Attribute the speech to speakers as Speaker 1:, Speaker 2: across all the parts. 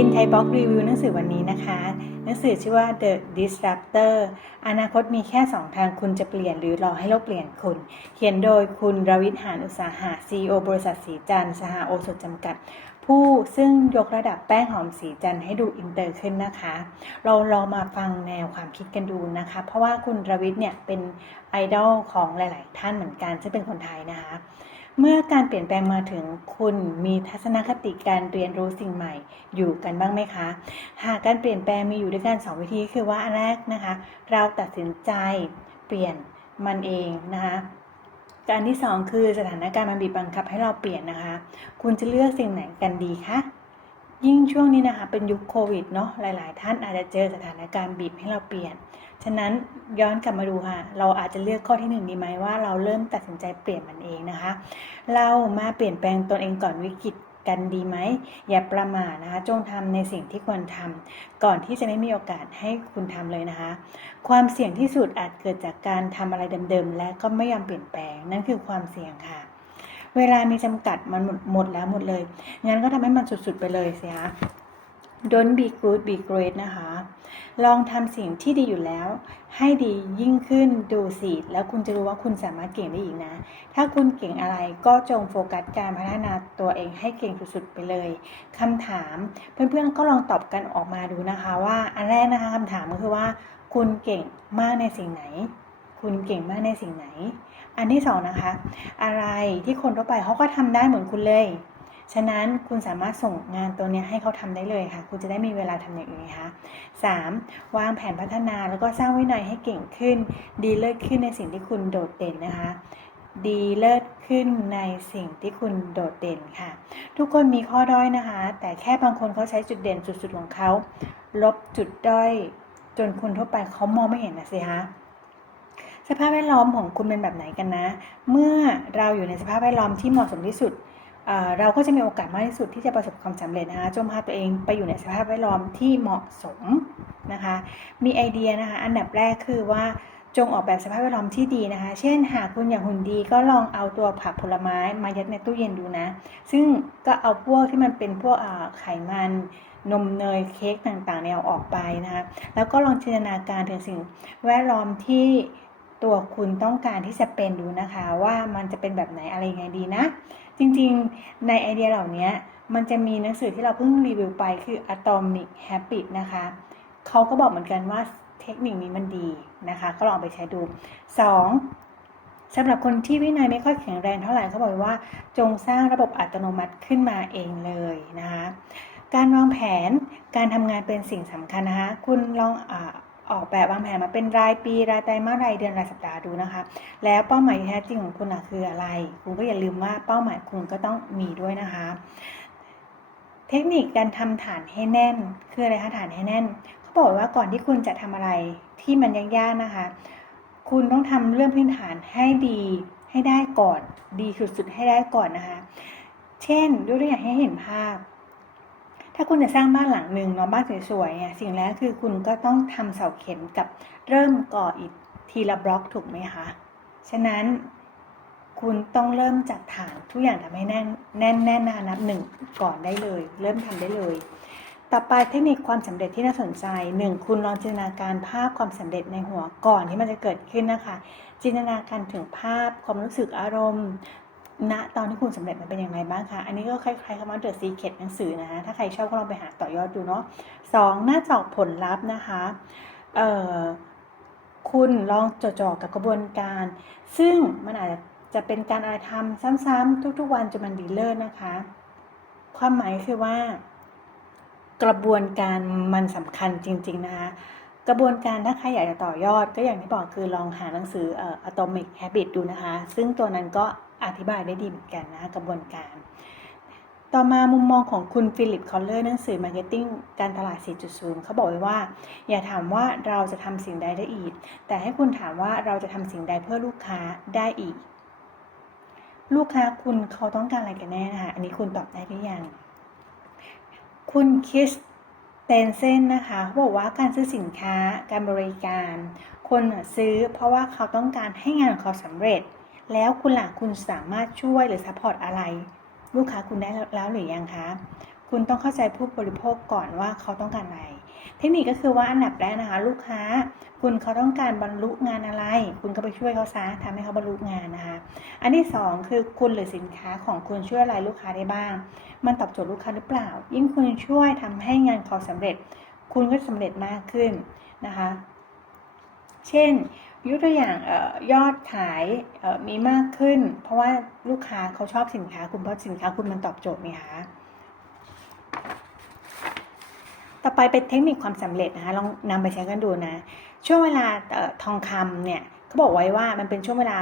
Speaker 1: อินไทยบ็อกรีวิวหนังสือวันนี้นะคะ หนังสือชื่อว่า The Disruptor อนาคตมีแค่ 2 ทางคุณจะเปลี่ยนหรือรอให้โลกเปลี่ยนคุณ เขียนโดยคุณรวิทย์หานอุตสาหะ CEO บริษัทสีจันทร์สหโอสถจำกัด ผู้ซึ่งยกระดับแป้งหอมสีจันทร์ให้ดูอินเตอร์ขึ้นนะคะ เราลองมาฟังแนวความคิดกันดูนะคะ เพราะว่าคุณรวิทย์เนี่ยเป็นไอดอลของหลาย ๆ ท่านเหมือนกันซึ่งเป็นคนไทยนะคะ เมื่อการเปลี่ยนแปลงมาถึงคุณมีทัศนคติการเรียนรู้สิ่งใหม่อยู่กันบ้างไหมคะ หากการเปลี่ยนแปลงมีอยู่ด้วยกัน 2 วิธีคือว่าอันแรกนะคะ เราตัดสินใจเปลี่ยนมันเองนะคะการที่ 2 คือสถานการณ์มันบีบบังคับให้เราเปลี่ยนนะคะ คุณจะเลือกสิ่งไหนกันดีคะยิ่งช่วงนี้นะคะเป็นยุคโควิดเนาะหลาย ๆ ท่านอาจจะเจอสถานการณ์บีบให้เราเปลี่ยน ฉะนั้นย้อนกลับมาดูค่ะ เราอาจจะเลือกข้อที่หนึ่งดีไหมว่าเราเริ่มตัดสินใจเปลี่ยนมันเองนะคะ เรามาเปลี่ยนแปลงตนเองก่อนวิกฤตกันดีไหม อย่าประมาทนะคะ จงทำในสิ่งที่ควรทำก่อนที่จะไม่มีโอกาสให้คุณทำเลยนะคะ ความเสี่ยงที่สุดอาจเกิดจากการทำอะไรเดิมๆ และก็ไม่ยอมเปลี่ยนแปลง นั่นคือความเสี่ยงค่ะ เวลามีจำกัดมันหมดหมดแล้วหมดเลย งั้นก็ทำให้มันสุดๆไปเลยสิคะ Don't be good be great นะคะ ลองทำสิ่งที่ดีอยู่แล้ว ให้ดียิ่งขึ้นดูสิแล้วคุณจะรู้ว่าคุณสามารถเก่งได้อีกนะ ถ้าคุณเก่งอะไรก็จงโฟกัสการพัฒนาตัวเองให้เก่งสุดๆไปเลยคำถามเพื่อนๆก็ลองตอบกันออกมาดูนะคะว่าอันแรกนะคะคำถามก็คือว่า คุณเก่งมากในสิ่งไหน คุณเก่งมากในสิ่งไหน อันที่สองนะคะ อะไรที่คนทั่วไปเขาก็ทำได้เหมือนคุณเลย ฉะนั้นคุณสามารถส่งงานตัวนี้ให้เขาทำได้เลยค่ะ คุณจะได้มีเวลาทำอย่างอื่นนะคะ 3. วางแผนพัฒนาแล้วก็สร้างวินัยให้เก่งขึ้น ดีเลิศขึ้นในสิ่งที่คุณโดดเด่นนะคะ ดีเลิศขึ้นในสิ่งที่คุณโดดเด่นค่ะ ทุกคนมีข้อด้อยนะคะ แต่แค่บางคนเขาใช้จุดเด่นสุดๆของเขา ลบจุดด้อย จนคนทั่วไปเขามองไม่เห็นนะสิคะสภาพแวดล้อมของคุณเป็นแบบไหนกันนะ เมื่อเราอยู่ในสภาพแวดล้อมที่เหมาะสมที่สุด เราก็จะมีโอกาสมากที่สุดที่จะประสบความสำเร็จนะคะจงพาตัวเองไปอยู่ในสภาพแวดล้อมที่เหมาะสมนะคะ มีไอเดียนะคะ อันดับแรกคือว่าจงออกแบบสภาพแวดล้อมที่ดีนะคะ เช่น หากคุณอยากหุ่นดีก็ลองเอาตัวผักผลไม้มายัดในตู้เย็นดูนะ ซึ่งก็เอาพวกที่มันเป็นพวกไขมันนมเนยเค้กต่างๆเนี่ยอออกไปนะคะ แล้วก็ลองจินตนาการถึงสิ่งแวดล้อมที่ตัวคุณต้องการที่จะเป็นดูนะคะ ว่ามันจะเป็นแบบไหนอะไรยังไงดีนะ จริงๆ ในไอเดียเหล่านี้มันจะมีหนังสือที่เราเพิ่งรีวิวไปคือ Atomic Habit นะคะเขาก็บอกเหมือนกันว่าเทคนิคนี้มันดีนะคะ ก็ลองไปใช้ดู 2. สำหรับคนที่วินัยไม่ค่อยแข็งแรงเท่าไหร่เขาบอกว่า จงสร้างระบบอัตโนมัติขึ้นมาเองเลยนะคะ การวางแผนการทำงานเป็นสิ่งสำคัญนะคะ คุณลองอา ออกแบบวางแผนมาเป็นรายปี รายไตรมาสรายเดือนรายสัปดาห์ดูนะคะ แล้วเป้าหมายที่แท้จริงของคุณอะคืออะไร คุณก็อย่าลืมว่าเป้าหมายคุณก็ต้องมีด้วยนะคะ เทคนิคการทำฐานให้แน่น คืออะไรคะฐานให้แน่นเขาบอกว่าก่อนที่คุณจะทำอะไรที่มันยากๆนะคะ คุณต้องทำเรื่องพื้นฐานให้ดีให้ได้ก่อน ดีสุดๆให้ได้ก่อนนะคะ เช่นยกตัวอย่างให้เห็นภาพ ถ้าคุณจะสร้างบ้านหลังหนึ่งเนาะบ้านสวยๆเนี่ยสิ่งแรกคือคุณก็ต้องทำเสาเข็มกับเริ่มก่ออิฐทีละบล็อกถูกไหมคะ ฉะนั้นคุณต้องเริ่มจากฐานทุกอย่างทำให้แน่นแน่นแน่นนะคะนับหนึ่งก่อนได้เลย เริ่มทำได้เลย ต่อไปเทคนิคความสำเร็จที่น่าสนใจหนึ่งคุณลองจินตนาการภาพความสำเร็จในหัวก่อนที่มันจะเกิดขึ้นนะคะ จินตนาการถึงภาพความรู้สึกอารมณ์ ณตอนที่คุณสำเร็จมันเป็นอย่างไรบ้างคะ อันนี้ก็คล้ายๆคำว่า The Secret หนังสือนะถ้าใครชอบก็ลองไปหาต่อยอดดูเนาะสองหน้าจอผลลัพธ์นะคะ เอ่อ คุณลองจดจ่อกับกระบวนการ ซึ่งมันอาจจะเป็นการอะไรทำซ้ำๆทุกๆวันจนมันดีเลิศนะคะ ความหมายคือว่า กระบวนการมันสำคัญจริง ๆ นะคะกระบวนการถ้าใครอยากจะต่อยอด ก็อย่างที่บอกคือลองหาหนังสือเอ่อ Atomic Habit ดูนะคะ ซึ่งตัวนั้นก็ อธิบายได้ดีเหมือนกันนะกระบวนการ ต่อมามุมมองของคุณฟิลิปคอลเลอร์หนังสือ Marketing การตลาด 4.0 เขาบอกไว้ว่า อย่าถามว่าเราจะทำสิ่งใดได้อีก แต่ให้คุณถามว่าเราจะทำสิ่งใดเพื่อลูกค้าได้อีก ลูกค้าคุณเขาต้องการอะไรกันแน่นะคะอันนี้คุณตอบได้หรือยัง คุณคิสเตนเซนนะคะเขาบอกว่าการซื้อสินค้าการบริการ คนซื้อเพราะว่าเขาต้องการให้งานเขาสำเร็จ แล้วคุณล่ะคุณสามารถช่วยหรือซัพพอร์ตอะไร ลูกค้าคุณได้แล้วหรือยังคะ คุณต้องเข้าใจผู้บริโภคก่อนว่าเขาต้องการอะไร เทคนิคก็คือว่าอันดับแรกนะคะ ลูกค้า คุณเขาต้องการบรรลุงานอะไร คุณก็ไปช่วยเขาซะทำให้เขาบรรลุงานนะคะ อันที่สองคือคุณหรือสินค้าของคุณช่วยอะไรลูกค้าได้บ้าง มันตอบโจทย์ลูกค้าหรือเปล่า ยิ่งคุณช่วยทำให้งานเขาสำเร็จ คุณก็สำเร็จมากขึ้นนะคะ เช่น ยกตัวอย่างออยอดขายออมีมากขึ้น เพราะว่าลูกค้าเขาชอบสินค้าคุณเพราะสินค้าคุณมันตอบโจทย์นี่คะต่อไปเป็นเทคนิคความสำเร็จนะคะลองนำไปใช้กันดูนะ ช่วงเวลาออทองคำเนี่ยเขาบอกไว้ว่ามันเป็นช่วงเวลา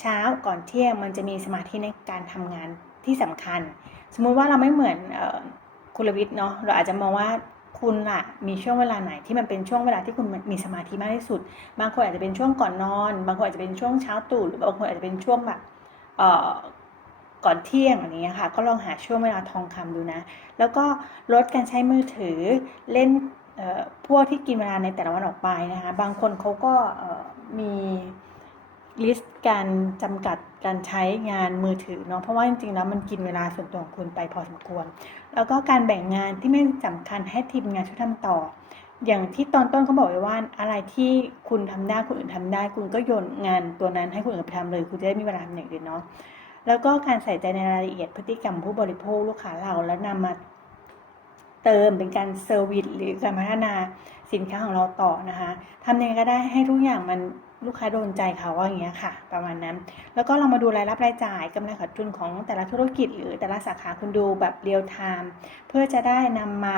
Speaker 1: เช้าก่อนเที่ยงมันจะมีสมาธิในการทำงานที่สำคัญ สมมุติว่าเราไม่เหมือนออคุณลวิทย์เนาะเราอาจจะมองว่า คุณล่ะมีช่วงเวลาไหนที่มันเป็นช่วงเวลาที่คุณมีสมาธิมากที่สุด บางคนอาจจะเป็นช่วงก่อนนอน บางคนอาจจะเป็นช่วงเช้าตู่หรือบางคนอาจจะเป็นช่วงแบบเอ่อก่อนเที่ยงอะไรเงี้ยค่ะ ก็ลองหาช่วงเวลาทองคำดูนะ แล้วก็ลดการใช้มือถือเล่นเอ่อพวกที่กินเวลาในแต่ละวันออกไปนะคะ บางคนเขาก็มี ลิสต์การจำกัดการใช้งานมือถือเนาะเพราะว่าจริงๆแล้วมันกินเวลาส่วนตัวของคุณไปพอสมควร แล้วก็การแบ่งงานที่ไม่สำคัญให้ทีมงานช่วยทำต่อ อย่างที่ตอนต้นเขาบอกไว้ว่าอะไรที่คุณทำได้คนอื่นทำได้ คุณก็โยนงานตัวนั้นให้คนอื่นไปทำเลย คุณจะได้มีเวลาทำอย่างอื่นเนาะแล้วก็การใส่ใจในรายละเอียดพฤติกรรมผู้บริโภคลูกค้าเราแล้วนำมาเติมเป็นการเซอร์วิสหรือการพัฒนาสินค้าของเราต่อนะคะทำยังไงก็ได้ให้ทุกอย่างมัน ลูกค้าโดนใจเขาว่าอย่างเงี้ยค่ะ ประมาณนั้น แล้วก็เรามาดูรายรับรายจ่ายกำไรขาดทุนของแต่ละธุรกิจ หรือแต่ละสาขาคุณดูแบบเรียลไทม์เพื่อจะได้นำมา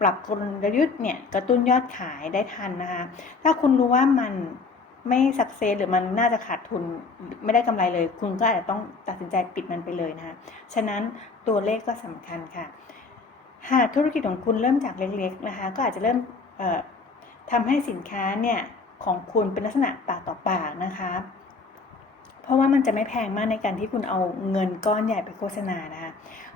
Speaker 1: ปรับกลยุทธ์เนี่ยกระตุ้นยอดขายได้ทันนะคะ ถ้าคุณรู้ว่ามันไม่สักเซสหรือมันน่าจะขาดทุนไม่ได้กำไรเลย คุณก็อาจจะต้องตัดสินใจปิดมันไปเลยนะคะ ฉะนั้นตัวเลขก็สำคัญค่ะ หากธุรกิจของคุณเริ่มจากเล็กๆนะคะ ก็อาจจะเริ่มเอ่อทำให้สินค้าเนี่ย ของคุณเป็นลักษณะปากต่อปากนะคะ เพราะว่ามันจะไม่แพงมากในการที่คุณเอาเงินก้อนใหญ่ไปโฆษณานะคะ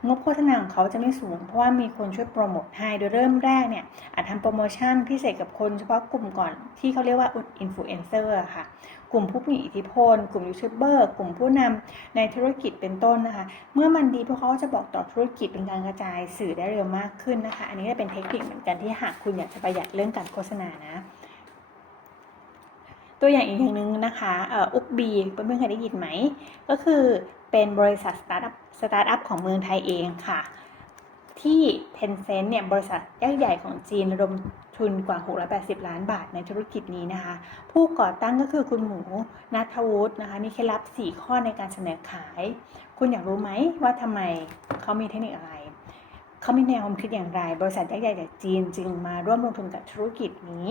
Speaker 1: งบโฆษณาของเขาจะไม่สูง เพราะว่ามีคนช่วยโปรโมทให้โดยเริ่มแรกเนี่ยอาจทำโปรโมชั่นพิเศษกับคนเฉพาะกลุ่มก่อนที่เขาเรียกว่าอินฟลูเอนเซอร์ค่ะ กลุ่มผู้มีอิทธิพล กลุ่มยูทูบเบอร์กลุ่มผู้นำในธุรกิจเป็นต้นนะคะ เมื่อมันดีพวกเขาจะบอกต่อธุรกิจเป็นการกระจายสื่อได้เร็วมากขึ้นนะคะ อันนี้ก็เป็นเทคนิคเหมือนกันที่หากคุณอยากจะประหยัดเรื่องการโฆษณานะ ตัวอย่างอีกอย่างหนึ่งนะคะเอ่ออุกบีเพื่อนๆเคยได้ยินไหม ก็คือเป็นบริษัทสตาร์ทอัพสตาร์ทอัพของเมืองไทยเองค่ะ ที่ Tencent เนี่ยบริษัทยักษ์ใหญ่ของจีนระดมทุนกว่า 680 ล้านบาทในธุรกิจนี้นะคะ ผู้ก่อตั้งก็คือคุณหมูนัทวุฒินะคะ มีเคล็ดลับ 4 ข้อในการเสนอขาย คุณอยากรู้ไหมว่าทำไมเขามีเทคนิคอะไรเขามีแนวความคิดอย่างไร บริษัทยักษ์ใหญ่จากจีนจึงมาร่วมลงทุนกับธุรกิจนี้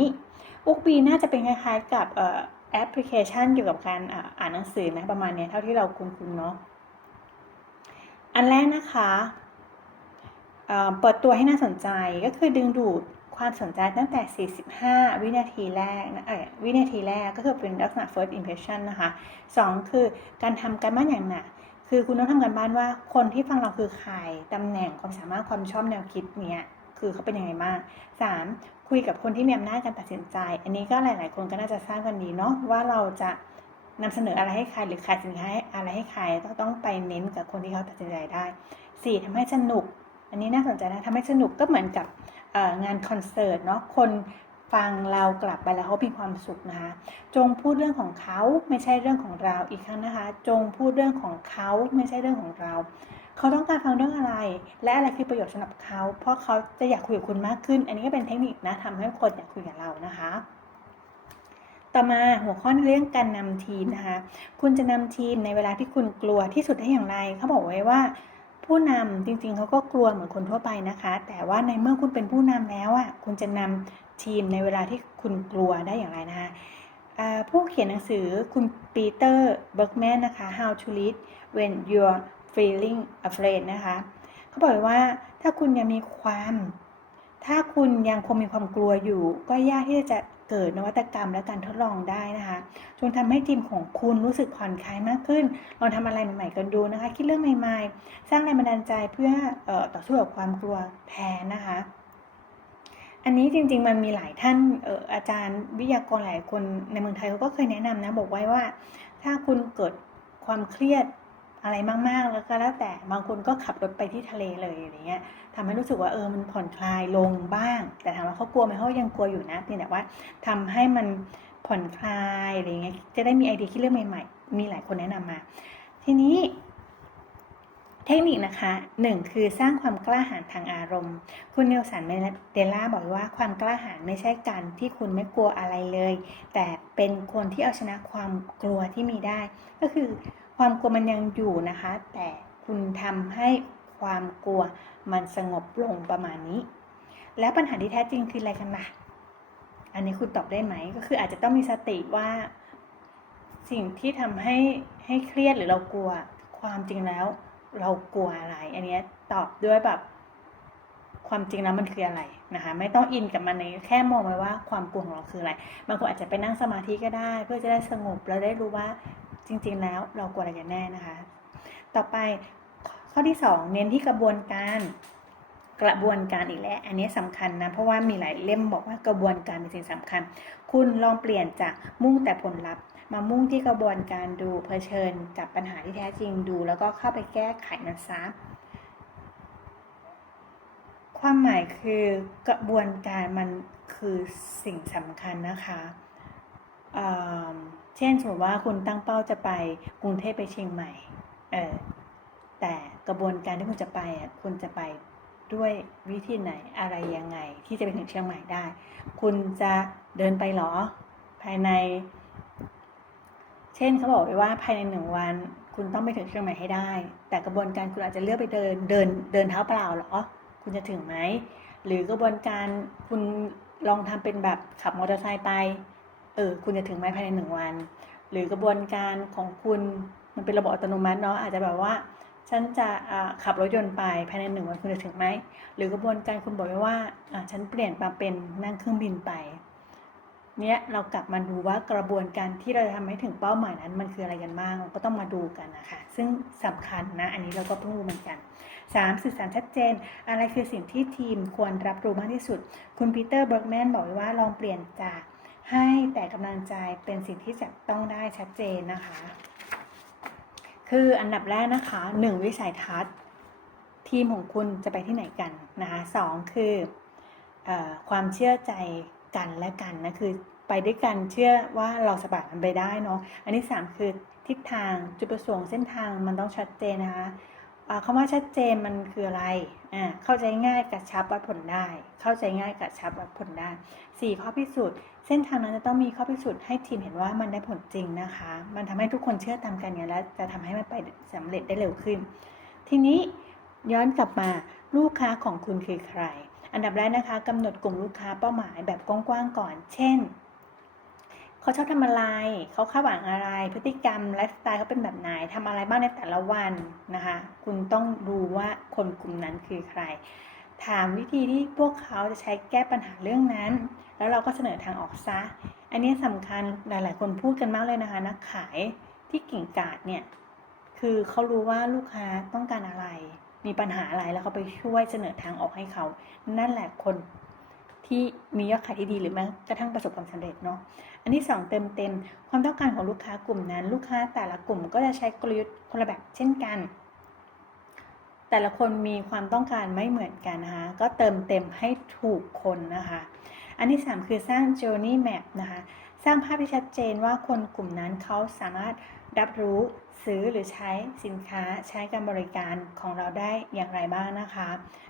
Speaker 1: อุกปีน่าจะเป็นคล้ายๆกับแอปพลิเคชันเกี่ยวกับการอ่าอ่านหนังสือนะประมาณนี้เท่าที่เราคุ้นๆเนาะอันแรกนะคะเอ่อเปิดตัวให้น่าสนใจก็คือดึงดูดความสนใจตั้งแต่ 45 วินาทีแรกนะวินาทีแรกก็คือเป็นลักษณะ first impression นะคะ 2 คือการทำการบ้านอย่างหนัก คือคุณต้องทำการบ้านว่าคนที่ฟังเราคือใครตำแหน่งความสามารถความชอบแนวคิดเนี้ย คือเขาเป็นยังไงบ้าง 3. คุยกับคนที่มีอำนาจการตัดสินใจ อันนี้ก็หลาย ๆ คนก็น่าจะทราบกันดีเนาะว่าเราจะนำเสนออะไรให้ใครหรือขายสินค้าให้อะไรให้ใครก็ต้องไปเน้นกับคนที่เขาตัดสินใจได้ 4. ทำให้สนุก อันนี้น่าสนใจนะทำให้สนุกก็เหมือนกับงานคอนเสิร์ตเนาะคน ฟังเรากลับไปแล้วเขามีความสุขนะคะ จงพูดเรื่องของเขาไม่ใช่เรื่องของเราอีกครั้งนะคะ จงพูดเรื่องของเขาไม่ใช่เรื่องของเรา เขาต้องการฟังเรื่องอะไร และอะไรคือประโยชน์สำหรับเขา เพราะเขาจะอยากคุยกับคุณมากขึ้น อันนี้ก็เป็นเทคนิคนะทำให้คนอยากคุยกับเรานะคะต่อมาหัวข้อในเรื่องการนำทีมนะคะ คุณจะนำทีมในเวลาที่คุณกลัวที่สุดได้อย่างไร เขาบอกไว้ว่า ผู้นำจริงๆเขาก็กลัวเหมือนคนทั่วไปนะคะ แต่ว่าในเมื่อคุณเป็นผู้นำแล้วอะคุณจะนำ ทีมในเวลาที่คุณกลัวได้อย่างไรนะคะผู้เขียนหนังสือคุณปีเตอร์เบิร์กแมนนะคะ How to lead when you're feeling afraid นะคะ เขาบอกว่าถ้าคุณยังมีความ ถ้าคุณยังคงมีความกลัวอยู่ ก็ยากที่จะเกิดนวัตกรรมและการทดลองได้นะคะ จงทำให้ทีมของคุณรู้สึกผ่อนคลายมากขึ้น ลองทำอะไรใหม่ๆกันดูนะคะ คิดเรื่องใหม่ๆ สร้างแรงบันดาลใจเพื่อเอ่อต่อสู้กับความกลัวแทนนะคะ อันนี้จริง ๆ มันมีหลายท่านอออาจารย์วิทยากรหลายคนในเมืองไทยเขาก็เคยแนะนำนะ บอกไว้ว่า ถ้าคุณเกิดความเครียดอะไรมากๆ แล้วก็แล้วแต่บางคนก็ขับรถไปที่ทะเลเลยอะไรเงี้ยทำให้รู้สึกว่าเออมันผ่อนคลายลงบ้าง แต่ถามว่าเขากลัวไหมเขายังกลัวอยู่นะเพียงแต่ว่าทำให้มันผ่อนคลายอะไรเงี้ยจะได้มีไอเดียคิดเรื่องใหม่ ๆ มีหลายคนแนะนำมา ทีนี้ เทคนิคนะคะหนึ่งคือสร้างความกล้าหาญทางอารมณ์ คุณเนลสันเมเดล่าบอกว่าความกล้าหาญไม่ใช่การที่คุณไม่กลัวอะไรเลย แต่เป็นคนที่เอาชนะความกลัวที่มีได้ ก็คือความกลัวมันยังอยู่นะคะ แต่คุณทำให้ความกลัวมันสงบลงประมาณนี้ แล้วปัญหาที่แท้จริงคืออะไรกันล่ะอันนี้คุณตอบได้ไหม ก็คืออาจจะต้องมีสติว่าสิ่งที่ทำให้ให้เครียดหรือเรากลัวความจริงแล้ว เรากลัวอะไร อันนี้ตอบด้วยแบบ ความจริงแล้วมันคืออะไรนะคะ ไม่ต้องอินกับมันในแค่มองไว้ว่าความกลัวของเราคืออะไรบางคนอาจจะไปนั่งสมาธิก็ได้ เพื่อจะได้สงบแล้วได้รู้ว่าจริง ๆ แล้วเรากลัวอะไรกันแน่นะคะ ต่อไปข้อที่ 2 เน้นที่กระบวนการกระบวนการอีกแล้ว อันนี้สำคัญนะ เพราะว่ามีหลายเล่มบอกว่ากระบวนการเป็นสิ่งสำคัญ คุณลองเปลี่ยนจากมุ่งแต่ผลลัพธ์ มามุ่งที่กระบวนการดูเผชิญกับปัญหาที่แท้จริงดู แล้วก็เข้าไปแก้ไขมันซะความหมายคือกระบวนการมันคือสิ่งสำคัญนะคะเเช่นสมมติว่าคุณตั้งเป้าจะไปกรุงเทพไปเชียงใหม่เออแต่กระบวนการที่คุณจะไปอะคุณจะไปด้วยวิธีไหนอะไรยังไง ที่จะไปถึงเชียงใหม่ได้ คุณจะเดินไปหรอ ภายใน เช่นเขาบอกไว้ว่าภายในหนึ่งวัน คุณต้องไปถึงเชียงใหม่ให้ได้ แต่กระบวนการคุณอาจจะเลือกไปเดินเดินเดินเท้าเปล่าหรอ คุณจะถึงไหม หรือกระบวนการคุณลองทำเป็นแบบขับมอเตอร์ไซค์ไป เออ คุณจะถึงไหมภายในหนึ่งวัน หรือกระบวนการของคุณมันเป็นระบบอัตโนมัติเนาะ อาจจะแบบว่า ฉันจะขับรถยนต์ไปภายในหนึ่งวันคุณจะถึงไหม หรือกระบวนการคุณบอกไว้ว่าฉันเปลี่ยนมาเป็นนั่งเครื่องบินไป เนี้ยเรากลับมาดูว่ากระบวนการที่เราจะทำให้ถึงเป้าหมายนั้น มันคืออะไรกันบ้างเราก็ต้องมาดูกันนะคะซึ่งสำคัญนะอันนี้เราก็เพิ่งรู้เหมือนกัน 3. สื่อสารชัดเจน อะไรคือสิ่งที่ทีมควรรับรู้มากที่สุด คุณปีเตอร์เบิร์กแมนบอกไว้ว่าลองเปลี่ยนจากให้แต่กำลังใจเป็นสิ่งที่จับต้องได้ชัดเจนนะคะ คืออันดับแรกนะคะหนึ่งวิสัยทัศน์ ทีมของคุณจะไปที่ไหนกันนะคะสองคืออความเชื่อใจ กันและกันนะคือไปด้วยกันเชื่อว่าเราสบายมันไปได้เนาะอันที่สามคือทิศทางจุดประสงค์เส้นทางมันต้องชัดเจนนะคะอ่าคำว่าชัดเจนมันคืออะไรอ่าเข้าใจง่ายกระชับวัดผลได้ เข้าใจง่ายกระชับวัดผลได้สี่ข้อพิสูจน์ เส้นทางนั้นจะต้องมีข้อพิสูจน์ให้ทีมเห็นว่ามันได้ผลจริงนะคะ มันทำให้ทุกคนเชื่อตามกันอย่างแล้วจะทำให้มันไปสำเร็จได้เร็วขึ้น ทีนี้ย้อนกลับมาลูกค้าของคุณคือใคร อันดับแรกนะคะกำหนดกลุ่มลูกค้าเป้าหมายแบบกว้างๆก่อน เช่น เขาชอบทำอะไร เขาคาดหวังอะไร พฤติกรรมไลฟ์สไตล์เขาเป็นแบบไหนทำอะไรบ้างในแต่ละวันนะคะ คุณต้องดูว่าคนกลุ่มนั้นคือใคร ถามวิธีที่พวกเขาจะใช้แก้ปัญหาเรื่องนั้น แล้วเราก็เสนอทางออกซะ อันนี้สำคัญหลายๆ คนพูดกันมากเลยนะคะนักขายที่เก่งกาจเนี่ยคือเขารู้ว่าลูกค้าต้องการอะไร มีปัญหาอะไรแล้วเขาไปช่วยเสนอทางออกให้เขา นั่นแหละคนที่มียอดขายที่ดีหรือแม้กระทั่งประสบความสำเร็จเนาะ อันที่สองเติมเต็มความต้องการของลูกค้ากลุ่มนั้น ลูกค้าแต่ละกลุ่มก็จะใช้กลยุทธ์คนละแบบเช่นกัน แต่ละคนมีความต้องการไม่เหมือนกันนะคะ ก็เติมเต็มให้ถูกคนนะคะ อันที่ 3 คือสร้าง journey map นะคะ สร้างภาพที่ชัดเจนว่าคนกลุ่มนั้นเขาสามารถ รับรู้ซื้อหรือใช้สินค้าใช้การบริการของเราได้อย่างไรบ้างนะคะ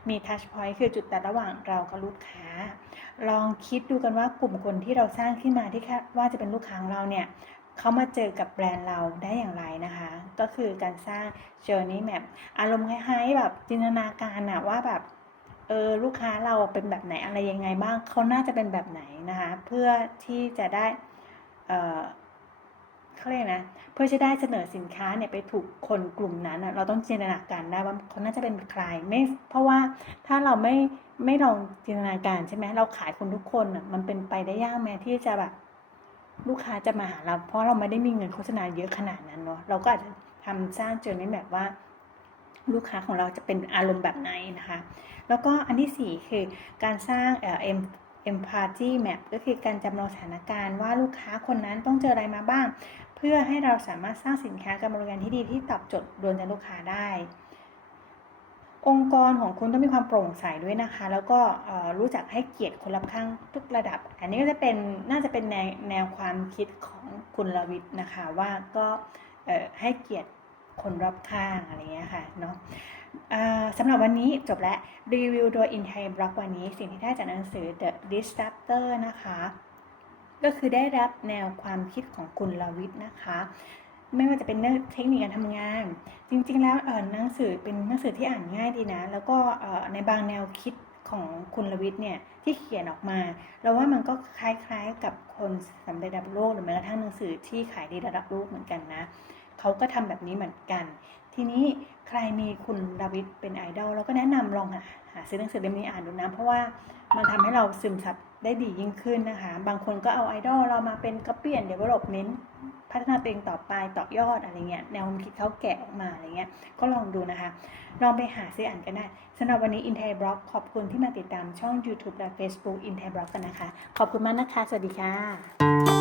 Speaker 1: มี touch point คือจุดตัดระหว่างเรากับลูกค้า ลองคิดดูกันว่ากลุ่มคนที่เราสร้างขึ้นมาที่คาดว่าจะเป็นลูกค้าของเราเนี่ยเขามาเจอกับแบรนด์เราได้อย่างไรนะคะ ก็คือการสร้าง journey map อารมณ์คล้ายๆแบบจินตนาการอะว่าแบบเออลูกค้าเราเป็นแบบไหนอะไรยังไงบ้างเขาน่าจะเป็นแบบไหนนะคะ เพื่อที่จะได้เออ เขาเรียกนะ เพื่อจะได้เสนอสินค้าเนี่ยไปถูกคนกลุ่มนั้น เราต้องจินตนาการได้ว่าเขาน่าจะเป็นใครไม่เพราะว่าถ้าเราไม่ไม่ลองจินตนาการใช่ไหมเราขายคนทุกคนมันเป็นไปได้ยากไหมที่จะแบบลูกค้าจะมาหาเราเพราะเราไม่ได้มีเงินโฆษณาเยอะขนาดนั้นเนาะเราก็อาจจะทำสร้างเจอในแบบว่า ลูกค้าของเราจะเป็นอารมณ์แบบไหนนะคะ แล้วก็อันที่สี่คือการสร้างเอ่อ em empathy map ก็คือการจำลองสถานการณ์ว่าลูกค้าคนนั้นต้องเจออะไรมาบ้าง เพื่อให้เราสามารถสร้างสินค้าการบริการที่ดีที่ตอบโจทย์โดนใจลูกค้าได้ องค์กรของคุณต้องมีความโปร่งใสด้วยนะคะ แล้วก็รู้จักให้เกียรติคนรอบข้างทุกระดับ อันนี้ก็จะเป็นน่าจะเป็นแนวแนวความคิดของคุณลวิทย์นะคะว่าก็ให้เกียรติคนรอบข้างอะไรเงี้ยค่ะเนาะสำหรับวันนี้จบแล้วรีวิวโดย i n t i Block วันนี้สิ่งที่ได้จากหนังสือ The Disruptor นะคะ ก็คือได้รับแนวความคิดของคุณลวิทย์นะคะ ไม่ว่าจะเป็นเทคนิคการทำงาน จริงๆ แล้วหนังสือเป็นหนังสือที่อ่านง่ายดีนะ แล้วก็ในบางแนวคิดของคุณลวิทย์เนี่ยที่เขียนออกมา เราว่ามันก็คล้ายๆกับคนสำเร็จระดับโลกหรือแม้กระทั่งหนังสือที่ขายดีระดับโลกเหมือนกันนะเขาก็ทำแบบนี้เหมือนกัน ทีนี้ใครมีคุณลวิทย์เป็นไอดอลเราก็แนะนำลองหาหาซื้อหนังสือเล่มนี้อ่านดูนะเพราะว่ามันทำให้เราซึมซับ ได้ดียิ่งขึ้นนะคะ บางคนก็เอาไอดอลเรามาเป็นกระเปลี่ยน development พัฒนาตัวเองต่อไปต่อยอดอะไรเงี้ยแนวความคิดเขาแกะออกมาอะไรเงี้ยก็ลองดูนะคะ ลองไปหาซื้ออ่านกันได้สำหรับวันนี้ i n t e r Blog ขอบคุณที่มาติดตามช่อง YouTube และ Facebook i n t e r Blog กันนะคะ ขอบคุณมากนะคะ สวัสดีค่ะ